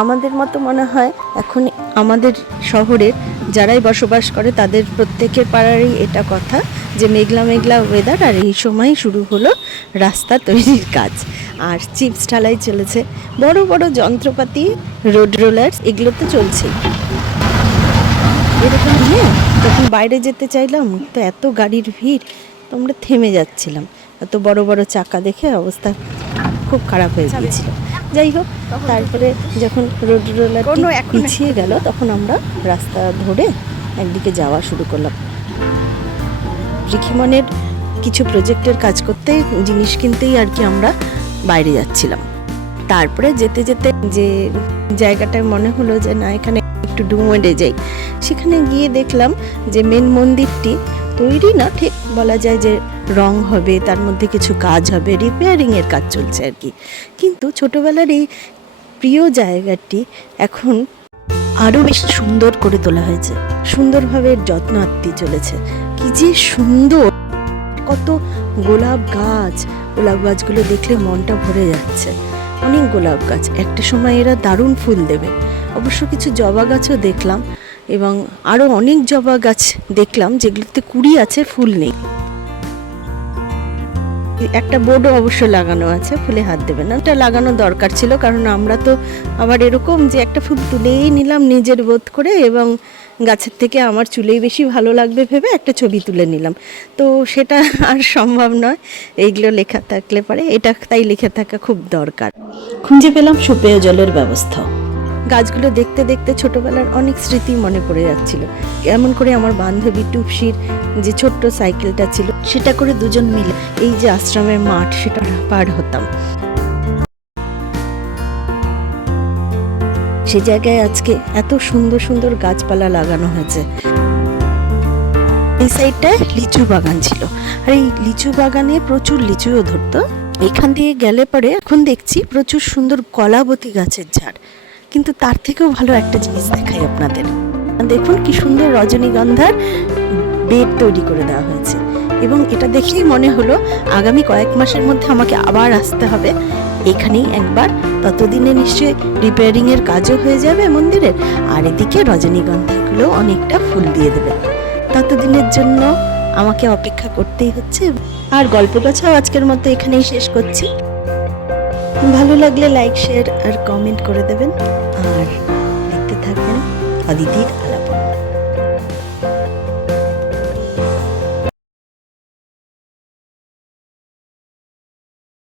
আমাদের মতো মনে হয় এখন আমাদের শহরের যারাই বসবাস করে তাদের প্রত্যেকের পাড়ারই এটা কথা যে মেঘলা মেঘলা ওয়েদার, আর এই সময় শুরু হলো রাস্তা তৈরির কাজ। আর চিপস ঢালাই চলেছে, বড় বড় যন্ত্রপাতি, রোড রোলার, এগুলো তো চলছেই। এরকম নিয়ে যখন বাইরে যেতে চাইলাম তো এত গাড়ির ভিড়, তো আমরা থেমে যাচ্ছিলাম। এত বড় বড় চাকা দেখে অবস্থা খুব খারাপ হয়ে গিয়েছিল। যাই হোক, তারপরে যখন রোড রোলারটি পিছিয়ে গেল তখন আমরা রাস্তা ধরে একদিকে যাওয়া শুরু করলাম। রিখিমনের কিছু প্রজেক্টের কাজ করতে, জিনিস কিনতেই আর কি আমরা বাইরে যাচ্ছিলাম। তারপরে যেতে যেতে যে জায়গাটায় মনে হলো যে না, এখানে একটু ডুমোডে যাই, সেখানে গিয়ে দেখলাম যে মেন মন্দিরটি তৈরি না, ঠিক বলা যায় যে রং হবে, তার মধ্যে কিছু কাজ হবে, রিপেয়ারিংয়ের কাজ চলছে আর কি। কিন্তু ছোটোবেলার এই প্রিয় জায়গাটি এখন আরও বেশ সুন্দর করে তোলা হয়েছে, সুন্দরভাবে যত্ন আত্তি চলেছে। কি যে সুন্দর, কত গোলাপ গাছ, গোলাপ গাছগুলো দেখলে মনটা ভরে যাচ্ছে। অনেক গোলাপ গাছ, একটা সময় এরা দারুণ ফুল দেবে। অবশ্য কিছু জবা গাছও দেখলাম এবং আরও অনেক জবা গাছ দেখলাম যেগুলোতে কুড়ি আছে, ফুল নেই। একটা বোর্ডও অবশ্য লাগানো আছে, ফুলে হাত দেবে না, এটা লাগানো দরকার ছিল, কারণ আমরা তো আবার এরকম যে একটা ফুল তুলেই নিলাম নিজের বোধ করে, এবং গাছের থেকে আমার চুলেই বেশি ভালো লাগবে ভেবে একটা ছবি তুলে নিলাম। তো সেটা আর সম্ভব নয়, এইগুলো লেখা থাকলে পারে, এটা তাই লিখে থাকা খুব দরকার। খুঁজে পেলাম সুপেয় জলের ব্যবস্থা। গাছগুলো দেখতে দেখতে ছোটবেলার অনেক স্মৃতি মনে পড়ে যাচ্ছিল। এমন করে আমার বান্ধবী টুপসির যে ছোট্ট সাইকেলটা ছিল, সেটা করে দুজন মিলে এই যে আশ্রমের মাঠ, সেটা পার হতাম। সে জায়গায় আজকে এত সুন্দর সুন্দর গাছপালা লাগানো হয়েছে। এই সাইডটায় লিচু বাগান ছিল, আর এই লিচু বাগানে প্রচুর লিচুও ধরতো। এখান দিয়ে গেলে পরে এখন দেখছি প্রচুর সুন্দর কলাবতী গাছের ঝাড়। কিন্তু তার থেকেও ভালো একটা জিনিস দেখাই আপনাদের, দেখুন কি সুন্দর রজনীগন্ধার বেড তৈরি করে দেওয়া হয়েছে। এবং এটা দেখেই মনে হলো আগামী কয়েক মাসের মধ্যে আমাকে আবার আসতে হবে এখানেই একবার। ততদিনে নিশ্চয়ই রিপেয়ারিংয়ের কাজও হয়ে যাবে মন্দিরের, আর এদিকে রজনীগন্ধাগুলো অনেকটা ফুল দিয়ে দেবে। ততদিনের জন্য আমাকে অপেক্ষা করতেই হচ্ছে। আর গল্প গাছাও আজকের মতো এখানেই শেষ করছি। ভালো লাগলে লাইক, শেয়ার আর কমেন্ট করে দেবেন, আর দেখতে থাকবেন অদিতির আলাপ।